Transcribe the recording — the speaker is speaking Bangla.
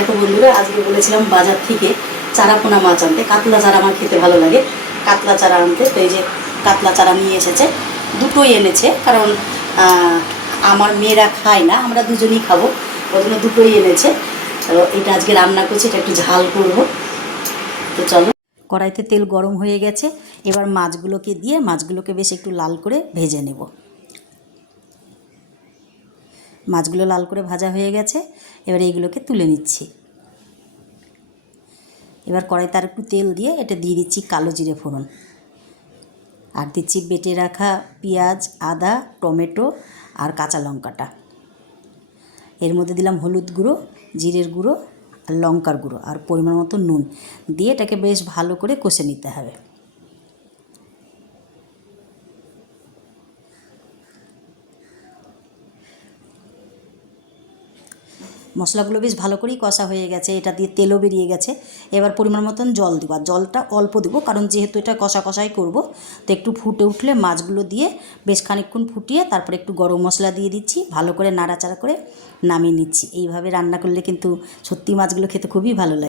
দেখো বন্ধুরা, আজকে বলেছিলাম বাজার থেকে চারাপোনা মাছ আনতে। কাতলা চারা আমার খেতে ভালো লাগে, কাতলা চারা আনতে। তো এই যে কাতলা চারা নিয়ে এসেছে, দুটোই এনেছে, কারণ আমার মেয়েরা খায় না, আমরা দুজনেই খাবো, ওই জন্য দুটোই এনেছে। তো এটা আজকে রান্না করছি, এটা একটু ঝাল করব। তো চলো, কড়াইতে তেল গরম হয়ে গেছে, এবার মাছগুলোকে দিয়ে মাছগুলোকে বেশ একটু লাল করে ভেজে নেব। মাছগুলো লাল করে ভাজা হয়ে গেছে, এবার এইগুলোকে তুলে নিচ্ছি। এবার কড়াইতে আর একটু তেল দিয়ে এটা দিয়ে দিচ্ছি কালো জিরে ফোড়ন, আর দিচ্ছি বেটে রাখা পেঁয়াজ, আদা, টমেটো আর কাঁচা লঙ্কাটা। এর মধ্যে দিলাম হলুদ গুঁড়ো, জিরের গুঁড়ো আর লঙ্কার গুঁড়ো আর পরিমাণ মতো নুন দিয়ে এটাকে বেশ ভালো করে কষে নিতে হবে। মশলাগুলো বেশ ভালো করেই কষা হয়ে গেছে, এটা দিয়ে তেলও বেরিয়ে গেছে। এবার পরিমাণ মতন জল দিব, আর জলটা অল্প দেবো, কারণ যেহেতু এটা কষা কষাই করব। তো একটু ফুটে উঠলে মাছগুলো দিয়ে বেশ খানিকক্ষণ ফুটিয়ে তারপরে একটু গরম মশলা দিয়ে দিচ্ছি, ভালো করে নাড়াচাড়া করে নামিয়ে নিচ্ছি। এইভাবে রান্না করলে কিন্তু সত্যি মাছগুলো খেতে খুবই ভালো লাগে।